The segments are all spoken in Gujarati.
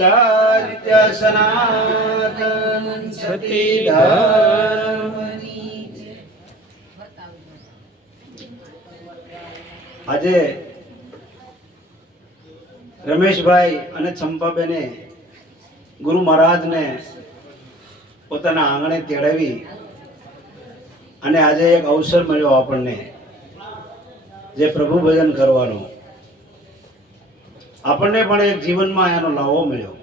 સત્ય સનાતન સતી ધર્મ. આજે રમેશભાઈ અને ચંપાબેને ગુરુ મહારાજને પોતાના આંગણે તેડાવી અને આજે એક અવસર મળ્યો આપણને જે પ્રભુ ભજન કરવાનો. આપણને પણ એક જીવનમાં એનો લાવો મળ્યો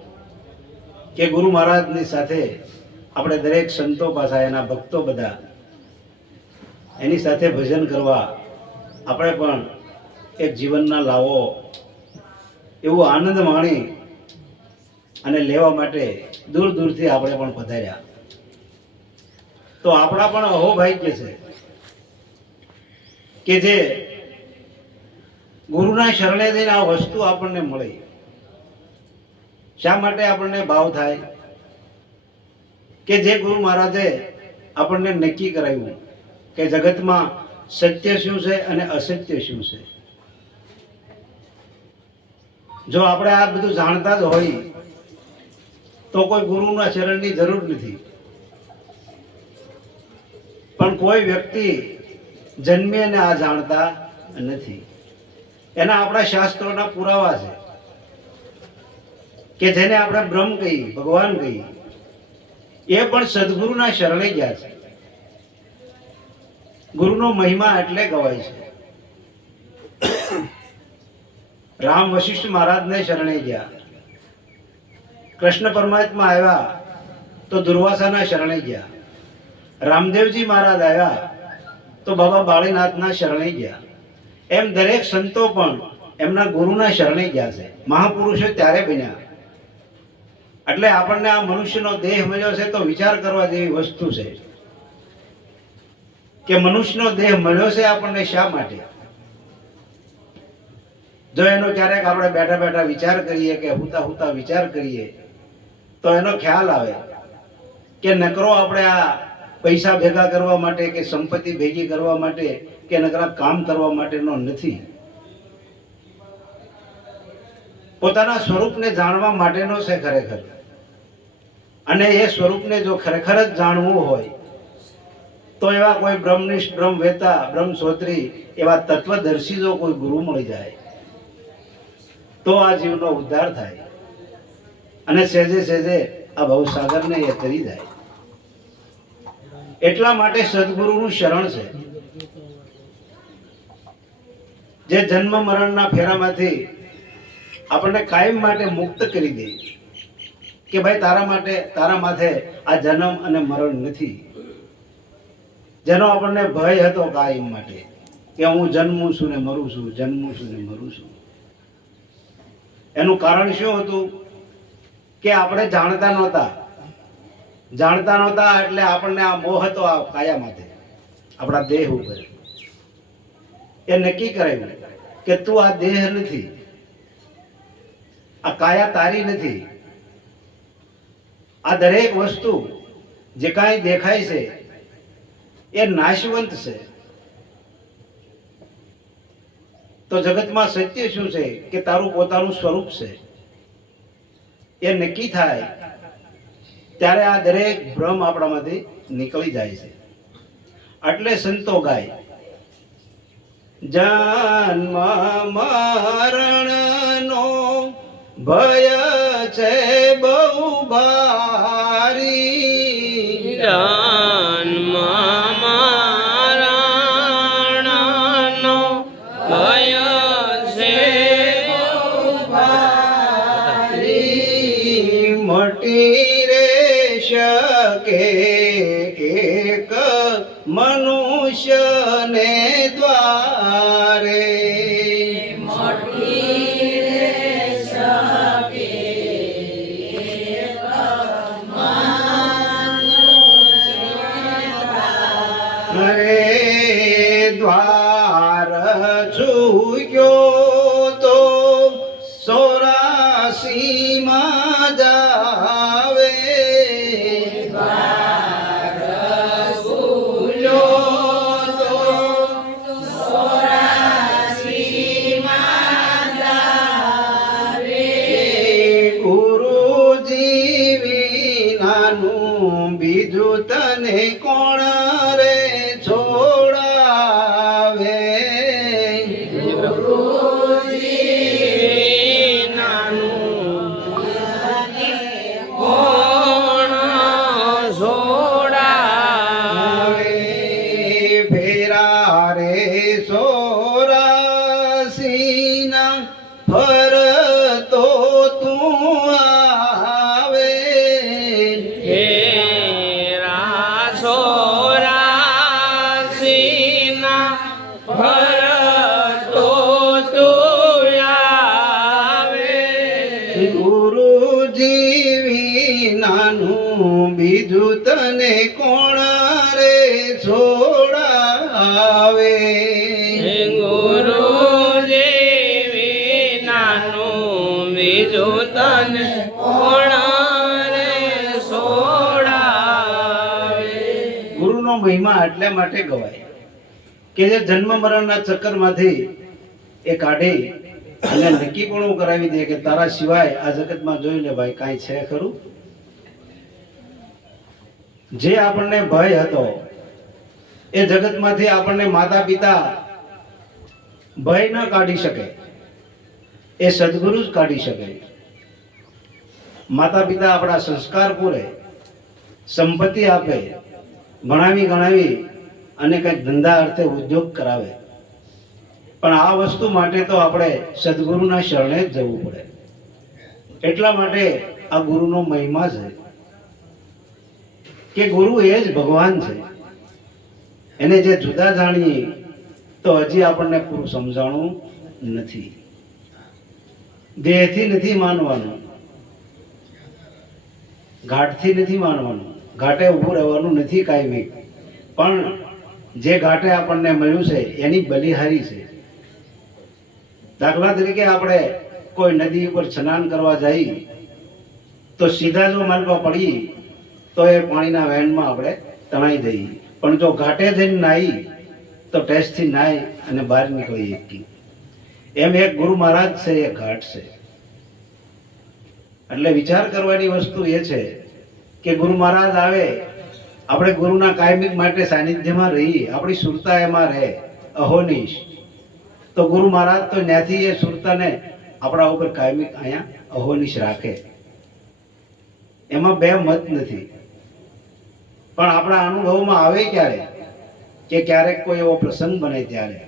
કે ગુરુ મહારાજની સાથે આપણે દરેક સંતો પાસા એના ભક્તો બધા એની સાથે ભજન કરવા આપણે પણ એક જીવનના લાવો એવો આનંદ માણી અને લેવા માટે દૂર દૂરથી આપણે પણ પધાર્યા. તો આપણા પણ અહોભાગ્ય છે કે જે ગુરુના શરણે જઈને આ વસ્તુ આપણને મળી. શા માટે આપણને ભાવ થાય કે જે ગુરુ મહારાજે આપણને નક્કી કરાવ્યું કે જગતમાં સત્ય શું છે અને અસત્ય શું છે. જો આપણે આ બધું જાણતા જ હોય તો કોઈ ગુરુના શરણની જરૂર નથી. પણ કોઈ વ્યક્તિ જન્મે અને આ જાણતા નથી. એના આપણા શાસ્ત્રોના પુરાવા છે કે જેને આપણે બ્રહ્મ કહીએ, ભગવાન કહીએ, એ પણ સદગુરુના શરણે ગયા છે. ગુરુનો મહિમા એટલે ગવાય છે. રામ વશિષ્ઠ મહારાજને શરણે ગયા, કૃષ્ણ પરમાત્મા આવ્યા તો દુર્વાસાના શરણે ગયા, રામદેવજી મહારાજ આવ્યા તો બાબા બાળીનાથના શરણે ગયા. એમ દરેક સંતો પણ એમના ગુરુના શરણે ગયા છે. મહાપુરુષો ત્યારે બન્યા. એટલે આપણને આ મનુષ્યનો દેહ મળ્યો છે તો વિચાર કરવા જેવી વસ્તુ છે કે મનુષ્યનો દેહ મળ્યો છે આપણને શા માટે. જો એનો ક્યારેક આપણે બેઠા બેઠા વિચાર કરીએ કે હુતા હુતા વિચાર કરીએ તો એનો ખ્યાલ આવે કે નકરો આપણે આ પૈસા ભેગા કરવા માટે કે સંપત્તિ ભેગી કરવા માટે કે નકરા કામ કરવા માટેનો નથી. પોતાના સ્વરૂપને જાણવા માટેનો છે ખરેખર. અને એ સ્વરૂપને જો ખરેખર જ જાણવું હોય તો એવા કોઈ બ્રહ્મનિષ્ઠ, બ્રહ્મવેતા, બ્રહ્મસોત્રી એવા તત્વદર્શી જો કોઈ ગુરુ મળી જાય તો આ જીવનો ઉદ્ધાર થાય અને સહેજે સહેજે આ ભવસાગરને એ તરી જાય. એટલા માટે સદગુરુનું શરણ છે જે જન્મ મરણના ફેરામાંથી આપણને કાયમ માટે મુક્ત કરી દે કે ભાઈ તારા માથે આ જન્મ અને મરણ નથી. જેનો આપણને ભય હતો કાયમ માટે કે હું જન્મું છું ને મરું છું, જન્મું છું ને મરું છું. એનું કારણ શું હતું કે આપણે જાણતા નહોતા એટલે આપણને આ મોહ હતો આ કાયા માટે, આપણા દેહ ઉપર. એ નક્કી કરાયું કે તું આ દેહ નથી, આ કાયા તારી નથી. આ દરેક વસ્તુ જે કાંઈ દેખાય છે એ નાશવંત છે. તો જગતમાં સત્ય શું છે કે તારું પોતાનું સ્વરૂપ છે. એ નક્કી થાય ત્યારે આ દરેક ભ્રમ આપણામાંથી નીકળી જાય છે. એટલે સંતો ગાય જન્મ મરણનો ભય છે બહુ ભારી, જન્મ મરણનો ભય છે બહુ ભારી, મટી રે શકે એક મનુષ્યને દ્વારે, દ્વાર છૂટ્યો તો 84 માં જાવે, દ્વાર છૂટ્યો તો 84 માં જાવે, ગુરુ નાનું બીજું તને કોણ રે છોડાવે કોણ છોડાવે? ફેરા રે સોરાસીના ફરતો તું આવે હેરા સોરાસીના ફરતો તું આવે. ગુરુજી નાનું બીજું તને કોણ રે છોડાવે ગુરુ દેવી નાનું બીજું તને કોણ રે છોડાવે? ગુરુનો મહિમા એટલા માટે ગવાય કે જે જન્મ મરણના ચક્કરમાંથી એ કાઢી અને નક્કીપણું કરાવી દે કે તારા સિવાય આ જગતમાં જોઈ લે ભાઈ કાંઈ છે ખરું. જે આપણને ભય હતો એ જગતમાંથી આપણને માતા પિતા ભય ન કાઢી શકે, એ સદગુરુ જ કાઢી શકે. માતા પિતા આપણા સંસ્કાર પૂરે, સંપત્તિ આપે, ભણાવી ગણાવી અને કંઈક ધંધા અર્થે ઉદ્યોગ કરાવે, પણ આ વસ્તુ માટે તો આપણે સદગુરુના શરણે જ જવું પડે. એટલા માટે આ ગુરુનો મહિમા છે કે ગુરુ એ જ ભગવાન છે. એને જે જુદા જાણીએ તો હજી આપણને પૂરું સમજાણું નથી. દેહથી નથી માનવાનું, ઘાટથી નથી માનવાનું, ઘાટે ઊભું રહેવાનું નથી કાયમી, પણ જે ઘાટે આપણને મળ્યું છે એની બલિહારી છે. દાખલા તરીકે આપણે કોઈ નદી ઉપર સ્નાન કરવા જઈએ તો સીધા જો માલવા પડીએ તો એ પાણીના વહેણમાં આપણે તણાઈ જઈએ, પણ જો ઘાટે જઈને નાહી તો ટેસ્ટથી નાહી અને બહાર નીકળી શકીએ. એમ એક ગુરુ મહારાજ છે એ ઘાટ છે. એટલે વિચાર કરવાની વસ્તુ એ છે કે ગુરુ મહારાજ આવે, આપણે ગુરુના કાયમિક માટે સાનિધ્યમાં રહીએ, આપણી સુરતા એમાં રહે અહોનિશ, તો ગુરુ મહારાજ તો ત્યાંથી એ સુરતાને આપણા ઉપર કાયમિક અહીંયા અહોનિશ રાખે. એમાં બે મત નથી, પણ આપણા અનુભવમાં આવે ક્યારે કે ક્યારેક કોઈ એવો પ્રસંગ બને ત્યારે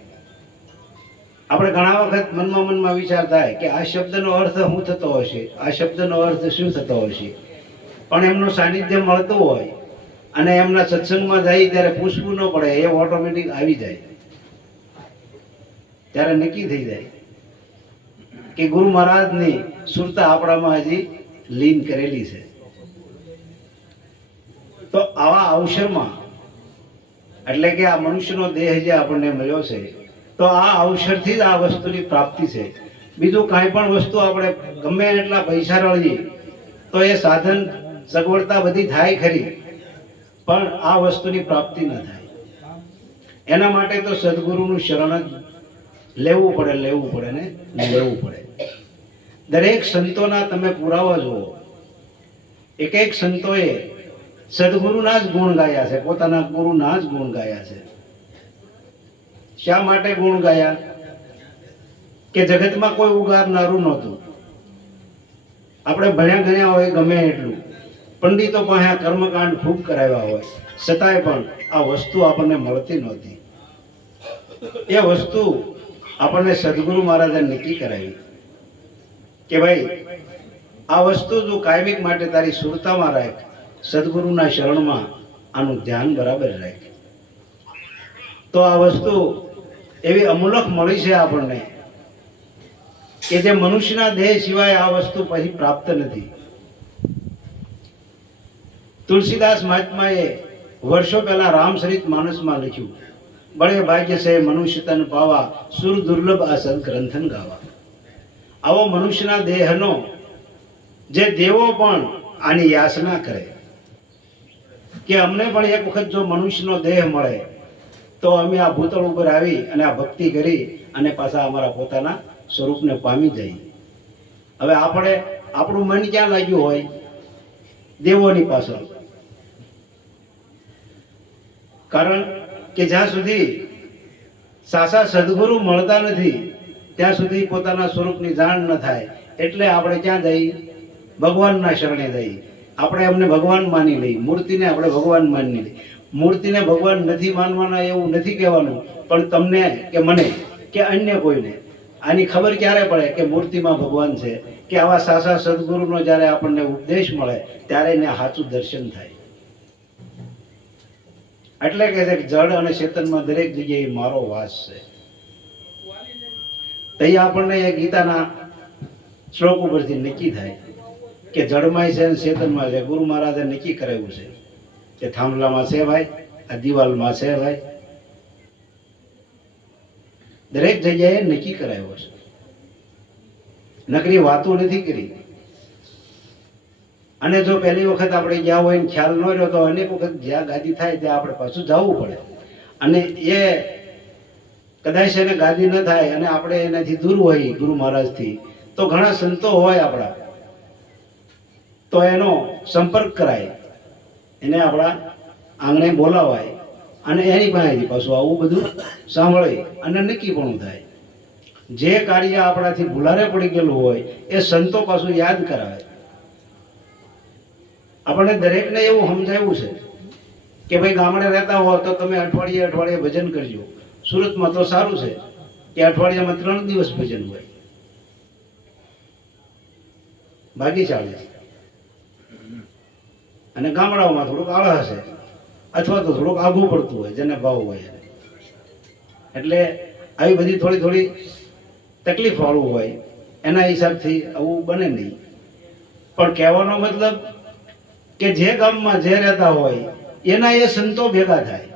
આપણે ઘણા વખત મનમાં વિચાર થાય કે આ શબ્દનો અર્થ શું થતો હશે, આ શબ્દનો અર્થ શું થતો હશે, પણ એમનું સાનિધ્ય મળતું હોય અને એમના સત્સંગમાં જાય ત્યારે પૂછવું ન પડે, એ ઓટોમેટિક આવી જાય. ત્યારે નક્કી થઈ જાય કે ગુરુ મહારાજની સુરતા આપણામાં હજી લીન કરેલી છે. તો આવા અવસરમાં, એટલે કે આ મનુષ્યનો દેહ જે આપણને મળ્યો છે, તો આ અવસરથી જ આ વસ્તુની પ્રાપ્તિ છે. બીજું કાંઈ પણ વસ્તુ આપણે ગમે એટલા પૈસા રળીએ તો એ સાધન સગવડતા બધી થાય ખરી, પણ આ વસ્તુની પ્રાપ્તિ ન થાય. એના માટે તો સદગુરુનું શરણ જ લેવું પડે ને લેવું પડે. દરેક સંતોના તમે પુરાવા જુઓ, એક એક સંતોએ સદગુરુના જ ગુણ ગાયા છે, પોતાના ગુરુના જ ગુણ ગાયા છે. શા માટે ગુણ ગાયા? કે જગતમાં કોઈ ઉગારનારું નહોતું. આપણે ભણ્યા ગણ્યા હોય ગમે એટલું, પંડિતો પાસે કર્મકાંડ ખૂબ કરાવ્યા હોય, છતાંય પણ આ વસ્તુ આપણને મળતી નહોતી. એ વસ્તુ આપણને સદગુરુ મહારાજે નક્કી કરાવી કે ભાઈ આ વસ્તુ જો કાયમિક માટે તારી સુરતામાં રાખ, સદગુરુના શરણમાં આનું ધ્યાન બરાબર રાખ, તો આ વસ્તુ એવી અમૂલક મળી છે આપણને કે જે મનુષ્યના દેહ સિવાય આ વસ્તુ પછી પ્રાપ્ત નથી. તુલસીદાસ મહાત્માએ વર્ષો પહેલા રામચરિત માનસમાં લખ્યું, બળે ભાગ્ય છે મનુષ્ય તન પાવા, સુર દુર્લભ આ સદગ્રંથન ગાવા. આવો મનુષ્યના દેહનો જે દેવો પણ આની યાચના કરે કે અમને પણ એક વખત જો મનુષ્યનો દેહ મળે તો અમે આ ભૂતળ ઉપર આવી અને આ ભક્તિ કરી અને પાછા અમારા પોતાના સ્વરૂપને પામી જઈએ. હવે આપણે આપણું મન ક્યાં લાગ્યું હોય? દેવોની પાછળ. કારણ કે જ્યાં સુધી સાચા સદગુરુ મળતા નથી ત્યાં સુધી પોતાના સ્વરૂપની જાણ ન થાય. એટલે આપણે ક્યાં જઈએ? ભગવાનના શરણે જઈએ. આપણે એમને ભગવાન માની લઈએ, મૂર્તિને આપણે ભગવાન માની લઈએ. મૂર્તિને ભગવાન નથી માનવાના એવું નથી કહેવાનું, પણ તમને કે મને કે અન્ય કોઈને આની ખબર ક્યારે પડે કે મૂર્તિમાં ભગવાન છે, કે આવા સાચા સદગુરુનો જ્યારે આપણને ઉપદેશ મળે ત્યારે એને સાચું દર્શન થાય. એટલે કે છે કે જળ અને ચેતનમાં દરેક જગ્યાએ મારો વાસ છે. તઈ આપણને એ ગીતાના શ્લોક ઉપરથી નક્કી થાય કે જળમાં છે અને ચેતનમાં છે. ગુરુ મહારાજે નક્કી કરાવ્યું છે કે થાંભલામાં છે ભાઈ, આ દિવાલમાં છે ભાઈ, દરેક જગ્યાએ નક્કી કરાવ્યો છે. નકરી વાતો નથી કરી. અને જો પહેલી વખત આપણે ગયા હોય ને ખ્યાલ ન રહ્યો તો અનેક વખત જ્યાં ગાદી થાય ત્યાં આપણે પાછું જવું પડે. અને એ કદાચ એને ગાદી ન થાય અને આપણે એનાથી દૂર હોય ગુરુ મહારાજથી, તો ઘણા સંતો હોય આપણા, તો એનો સંપર્ક કરાય, એને આપણા આંગણે બોલાવાય અને એની પાસેથી પાછું આવું બધું સાંભળે અને નક્કી પણ થાય. જે કાર્ય આપણાથી ભૂલારે પડી ગયેલું હોય એ સંતો પાછું યાદ કરાવે. આપણને દરેકને એવું સમજાવ્યું છે કે ભાઈ ગામડે રહેતા હો તો તમે અઠવાડિયે અઠવાડિયે ભજન કરજો. સુરતમાં તો સારું છે કે અઠવાડિયામાં 3 દિવસ ભજન હોય, બાકી ચાલે. અને ગામડાઓમાં થોડુંક આળસ હશે અથવા તો થોડુંક આઘું પડતું હોય જેને ભાવ હોય. એટલે આવી બધી થોડી થોડી તકલીફ વાળું હોય એના હિસાબથી આવું બને નહીં. પણ કહેવાનો મતલબ કે જે ગામમાં જે રહેતા હોય એના એ સંતો ભેગા થાય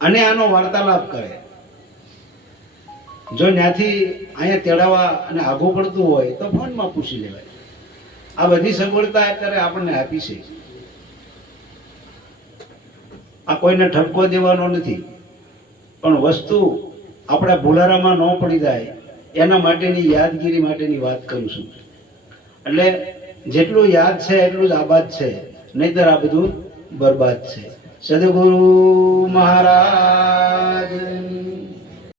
અને આનો વાર્તાલાપ કરે. જો ત્યાંથી અહીંયા તેડાવા અને આઘું પડતું હોય તો ફોનમાં પૂછી લેવાય. આ બધી સગવડતા અત્યારે આપણને આપી છે. આ કોઈને ઠપકો દેવાનો નથી, પણ વસ્તુ આપણા ભૂલારામાં ન પડી જાય એના માટેની યાદગીરી માટેની વાત કરું છું. એટલે જેટલું યાદ છે એટલું જ આબાદ છે, નહીતર આ બધું બરબાદ છે. સદગુરુ મહારાજ